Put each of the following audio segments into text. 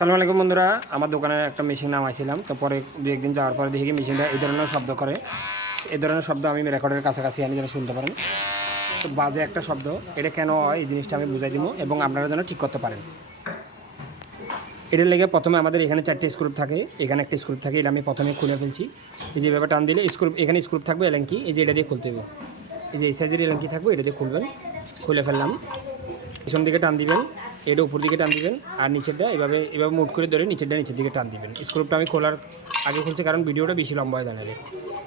সালাম আলাইকুম বন্ধুরা, আমার দোকানে একটা মেশিন নামাইছিলাম, তো পরে দু একদিন যাওয়ার পরে দেখি মেশিনটা এই ধরনের শব্দ করে। এই ধরনের শব্দ আমি রেকর্ডের কাছাকাছি আনি, যেন শুনতে পারেন। তো বাজে একটা শব্দ, এটা কেন হয়, এই জিনিসটা আমি বুঝাই দিব এবং আপনারা যেন ঠিক করতে পারেন। এটার লেগে প্রথমে আমাদের এখানে চারটে স্ক্রুপ থাকে, এখানে একটা স্ক্রুপ থাকে, এটা আমি প্রথমে খুলে ফেলছি। এই যে টান দিলে স্ক্রুপ এখানে স্ক্রুপ থাকবে এলাঙ্কি, এই যে এটা দিয়ে খুলতে হবে। এই যে এই সাইজের এলাঙ্কি থাকবে, এটা দিয়ে খুলবেন, খুলে ফেললাম। পিছন দিকে টান দিবেন। এটা উপর দিকে টান দিবেন আর নিচেরটা এভাবে এভাবে মুট করে ধরে নিচেরটা নিচের দিকে টান দিবেন। স্ক্রুপটা আমি খোলার আগে খুলছি কারণ ভিডিওটা বেশি লম্বা হয়ে জানাবে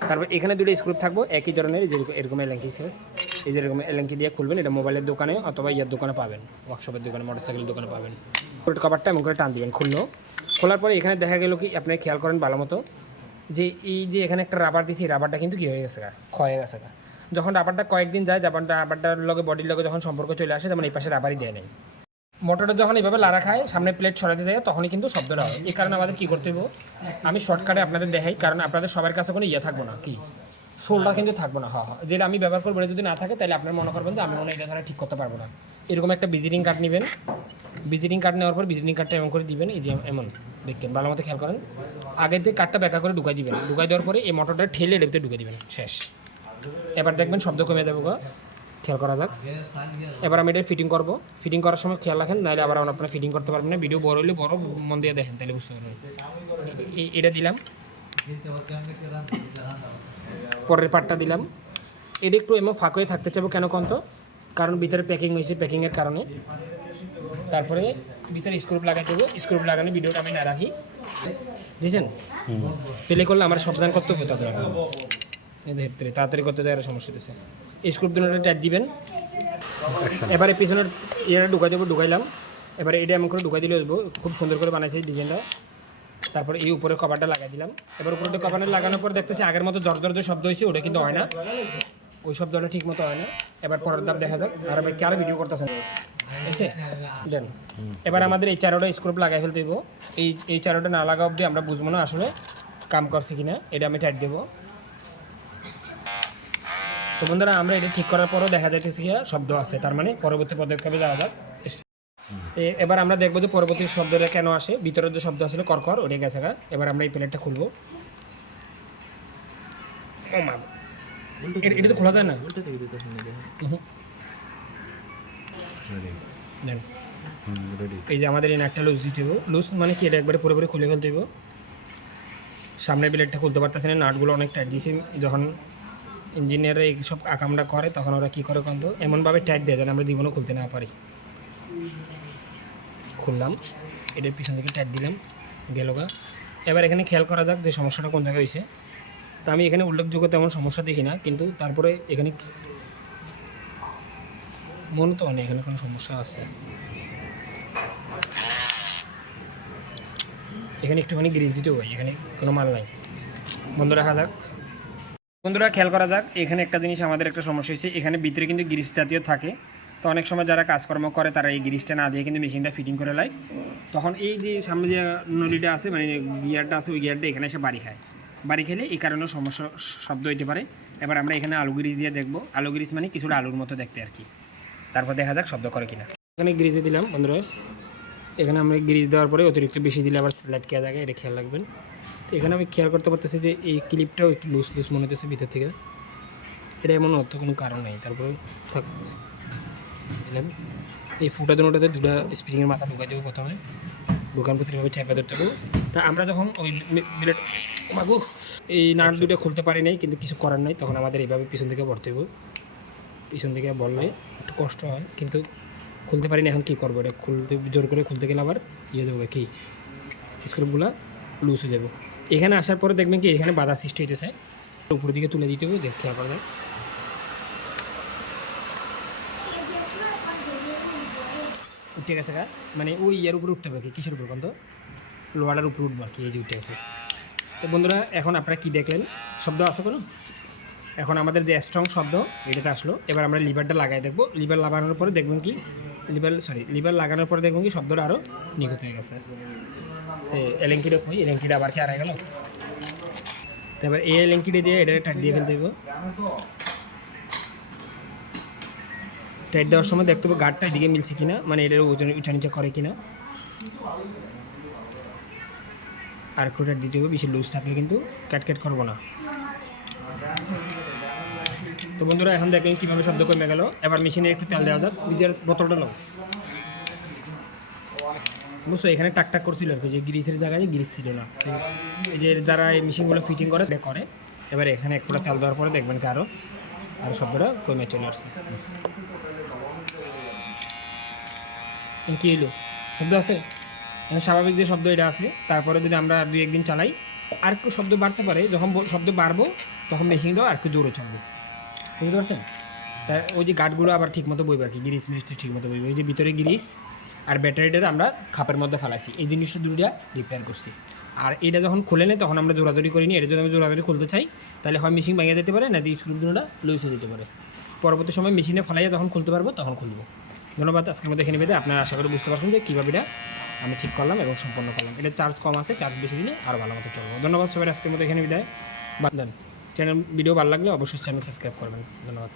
তারপর এখানে দুটো স্ক্রুপ থাকব, একই ধরনের এরকম এলাঙ্কি শেষ। এই যে এরকম এলাঙ্কি দিয়ে খুলবেন, এটা মোবাইলের দোকানে অথবা ইয়ার দোকানে পাবেন ওয়ার্কশপের দোকানে মোটরসাইকেলের দোকানে পাবেন। পুরো কভারটা এমন করে টান দিবেন খুললো। খোলার পরে এখানে দেখা গেল কি, আপনি খেয়াল করেন ভালো মতো যে এই যে এখানে একটা রাবার দিছি রাবারটা কিন্তু কী হয়ে গেছে ক্ষয় গেছে যখন রাবারটা কয়েকদিন যায় রাবারটা রাবারটার লগে বডির লগে যখন সম্পর্ক চলে আসে যেমন এই পাশে রাবারই দেয় নেই। মোটরটা যখন এইভাবে লাড়া খায় সামনে প্লেট সরাতে যায় তখনই কিন্তু শব্দটা হয়। এই কারণে আমাদের কী করতে হবে আমি শর্টকাটে আপনাদের দেখাই কারণ আপনাদের সবার কাছে কোনো ইয়ে থাকব না কি? শোলটা কিন্তু থাকব না হ্যাঁ হ্যাঁ। যেটা আমি ব্যবহার করব যদি না থাকে তাহলে আপনার মনে করবেন যে আমি মনে হয় এটা ছাড়া ঠিক করতে পারব না। এরকম একটা ভিজিটিং কার্ড নেবেন। ভিজিটিং কার্ড নেওয়ার পর ভিজিটিং কার্ডটা এমন করে দিবেন এই যে এমন দেখবেন ভালো মতো খেয়াল করেন। আগে দিয়ে কার্ডটা ব্যাকা করে ঢুকাই দিবেন। ঢুকাই দেওয়ার পরে এই মোটরটা ঠেলে এটাতে ঢুকে দিবেন শেষ। এবার দেখবেন শব্দ কমে যাব গো। খেয়াল করা যাক। এবার আমি এটা ফিটিং করব। ফিটিং করার সময় খেয়াল রাখেন নাহলে আবার আপনারা ফিটিং করতে পারবেন না। ভিডিও বড় হলে বড় মন দিয়ে দেখেন তাহলে বুঝতে পারবেন। এটা দিলাম। পরের পার্টটা দিলাম। এটা একটু এমন ফাঁক হয়ে থাকতে চাবো কেন কন্ত? কারণ ভিতরে প্যাকিং হয়েছে প্যাকিংয়ের কারণে। তারপরে ভিতরে স্ক্রুপ লাগাই দেবো। স্ক্রুপ লাগানো ভিডিওটা আমি না রাখি। বুঝছেন? প্লে করলে আমার সাবধান করতে হবে তাদের তাড়াতাড়ি করতে যায় সমস্যা হতেছে স্ক্রুপ দুটোটা টাইট দিবেন। এবারে পিছনের ইয়েটা ঢুকাই দেবো, ঢুকাইলাম। এবারে এটা এমন করে ঢুকাই দিলে খুব সুন্দর করে বানাইছে ডিজাইনটা তারপর এই উপরে কভারটা লাগাই দিলাম। এবার উপরে কভারটা লাগানোর পর দেখতেছি আগের মতো জর জর যে শব্দ হয়েছে, ওটা কিন্তু হয় না। ওই শব্দটা ঠিক মতো হয় না। এবার পরের দাম দেখা যাক। আর ভাই কারও ভিডিও করতেছেন? এসে? দেন। এবার আমাদের এই চারোটা স্ক্রুপ লাগাই ফেলতে দেবো এই এই চারোটা না লাগা অবধি আমরা বুঝব না আসলে কাম করছে কিনা। এটা আমি টাইট দেবো। তো বন্ধুরা, আমরা এটা ঠিক করার পরও দেখা যাইতেছে কি, শব্দ আছে। তার মানে পরবর্তী পদক্ষেপে যাওয়া যাক। এবার আমরা দেখব যে পরবর্তী শব্দটা কেন আসে। ভিতরের যে শব্দ আসলে করকর ওটা গেছে গা। এবার আমরা এই প্লেটটা খুলবো। এটা তো খোলা যায় না? এই যে আমাদের এই নাটটা লুজ দিতে হবে লুজ মানে কি, এটা একবারে পুরোপুরি খুলে ফেলতে হবে সামনের প্লেটটা খুলতে পারতেছে না, নাটগুলো অনেক টাইট দিয়েছে যখন ইঞ্জিনিয়াররা এইসব আকামটা করে, তখন ওরা কী করে কিন্তু এমনভাবে টাইট দেয় যেন আমরা জীবনও খুলতে না পারি। খুললাম এটার পিছন থেকে টাইট দিলাম, গেল গা। এবার এখানে খেয়াল করা যাক যে সমস্যাটা কোন জায়গায় হয়েছে। তো আমি এখানে উল্লেখযোগ্য তেমন সমস্যা দেখি না, কিন্তু তারপরে এখানে মনে তো অনেক এখানে কোনো সমস্যা আছে। এখানে একটুখানি গ্রিজ দিতে হয়, এখানে কোনো মাল নাই। বন্ধ রাখা যাক। বন্ধুরা, খেয়াল করা যাক, এখানে একটা জিনিস আমাদের একটা সমস্যা হয়েছে। এখানে ভিতরে কিন্তু গ্রিস জাতীয় থাকে। তো অনেক সময় যারা কাজকর্ম করে, তারা এই গ্রিসটা না দিয়ে কিন্তু মেশিনটা ফিটিং করে নেয় তখন এই যে সামনে যে নলিটা আছে মানে গিয়ারটা আছে, ওই গিয়ারটা এখানে এসে বাড়ি খায়। বাড়ি খেলে এই কারণে সমস্যা, শব্দ হইতে পারে। এবার আমরা এখানে আলু গ্রিস দিয়ে দেখব। আলু গ্রিস মানে কিছুটা আলুর মতো দেখতে আর কি। তারপর দেখা যাক শব্দ করে কিনা। এখানে গ্রিজে দিলাম, বন্ধুরা। এখানে আমরা গ্রিজ দেওয়ার পরে অতিরিক্ত বেশি দিলে আবার স্ল্যাট কে জায়গায় এটা খেয়াল রাখবেন। তো এখানে আমি খেয়াল করতে পারতেছি যে এই ক্লিপটাও একটু লুজ লুজ মনে হতেছে ভিতর থেকে। এটা এমন অর্থ কোনো কারণ নেই, তারপরে থাক। দিলাম। এই ফুটা দুটাতে দুটা স্প্রিংয়ের মাথা ঢুকাই দেবো প্রথমে। দোকান প্রতিভাবে চেপে ধরতে হবে। তা আমরা যখন ওই বিলেট মাগু এই নাট দুটো খুলতে পারি নাই, কিন্তু কিছু করার নাই, তখন আমাদের এইভাবে পিছন থেকে ভরতে হবে। পিছন থেকে বললে একটু কষ্ট হয়, কিন্তু খুলতে পারি না, এখন কী করব? এটা খুলতে জোর করে খুলতে গেলে আবার ইয়ে দেবো কি? স্ক্রুপগুলো লুজ হয়ে যাব। এখানে আসার পরে দেখবেন কি, এখানে বাধা সৃষ্টি হইতেছে। উপরের দিকে তুলে দিতে হবে, দেখতে যায় উঠে গেছে গা। মানে ওই ইয়ার উপরে উঠতে হবে কি, কিসের উপর বন্ধ লোয়ারের উপরে উঠবো আর কি, এই যে উঠে গেছে। তো বন্ধুরা, এখন আপনারা কি দেখলেন? শব্দ আছে কোনো? এখন আমাদের যে স্ট্রং শব্দ, এটাতে আসলো। এবার আমরা লিভারটা লাগাই দেখব। লিভার লাগানোর পরে দেখবেন কি, লিভার সরি লিভার লাগানোর পরে দেখবেন কি, শব্দটা আরও নিখুঁত হয়ে গেছে। এলেঙ্কিটা কই এলেঙ্কিটা আবার কি হয়ে গেল। তো এবার এই এলেঙ্কিটা দিয়ে এটা টাইট দিয়ে ফেলতে দেবো টাইট দেওয়ার সময় দেখতে হবে গার্ডটা এদিকে মিলছে কিনা মানে এটার ওজন উঁচা নিচে করে কিনা। আর একটু টাইট দিতে হবে বেশি লুজ থাকলে কিন্তু ক্যাট ক্যাট করব না। তো বন্ধুরা, এখন দেখেন কীভাবে শব্দ কমে গেল। এবার মেশিনে একটু তেল দেওয়া যাক নিজের বোতলটা নাও। বুঝছ এখানে টাক টাক করছিল আর কি, যে গ্রিসের জায়গায় গ্রিস ছিল না। এই যে যারা এই মেশিনগুলো ফিটিং করে করে। এবার এখানে এক ফোঁটা তেল দেওয়ার পরে দেখবেন কি আরও আরও শব্দটা কমে চলে আসছে। কী এলো শব্দ আছে? স্বাভাবিক যে শব্দ এটা আছে, তারপরে যদি আমরা দুই একদিন চালাই, আর একটু শব্দ বাড়তে পারে, যখন শব্দ বাড়বো, তখন মেশিনটাও আর একটু জোরে চলবে। বুঝতে পারছেন? তা ওই যে গার্ডগুলো আবার ঠিক মতো বইবে আর কি, গ্রিস মিরিসটা ঠিক মতো বইবে। ওই যে ভিতরে গ্রিস আর ব্যাটারিটা আমরা খাপের মধ্যে ফালাইছি। এই জিনিসটা দুটা রিপেয়ার করছি। আর এটা যখন খুলে নেই, তখন আমরা জোরাজোরি করিনি। এটা যদি আমি জোরাজোরি খুলতে চাই, তাহলে হয় মেশিন ভেঙে যেতে পারে না দিয়ে স্ক্রু দুটোটা লুজ হয়ে যেতে পারে। পরবর্তী সময় মেশিনে ফালাইয়া যখন খুলতে পারব, তখন খুলবো। ধন্যবাদ, আজকের মধ্যে এখানে বেঁধে আপনারা আশা করি বুঝতে পারছেন যে কীভাবে এটা আমি ঠিক করলাম এবং সম্পন্ন করলাম। এটা চার্জ কম আছে চার্জ বেশি দিলে আরও ভালো মতো চলবো। ধন্যবাদ সবাই, আজকের মধ্যে এখানে বিদায়। বাদ চ্যানেল ভিডিও ভালো লাগলে অবশ্যই চ্যানেল সাবস্ক্রাইব করবেন। ধন্যবাদ।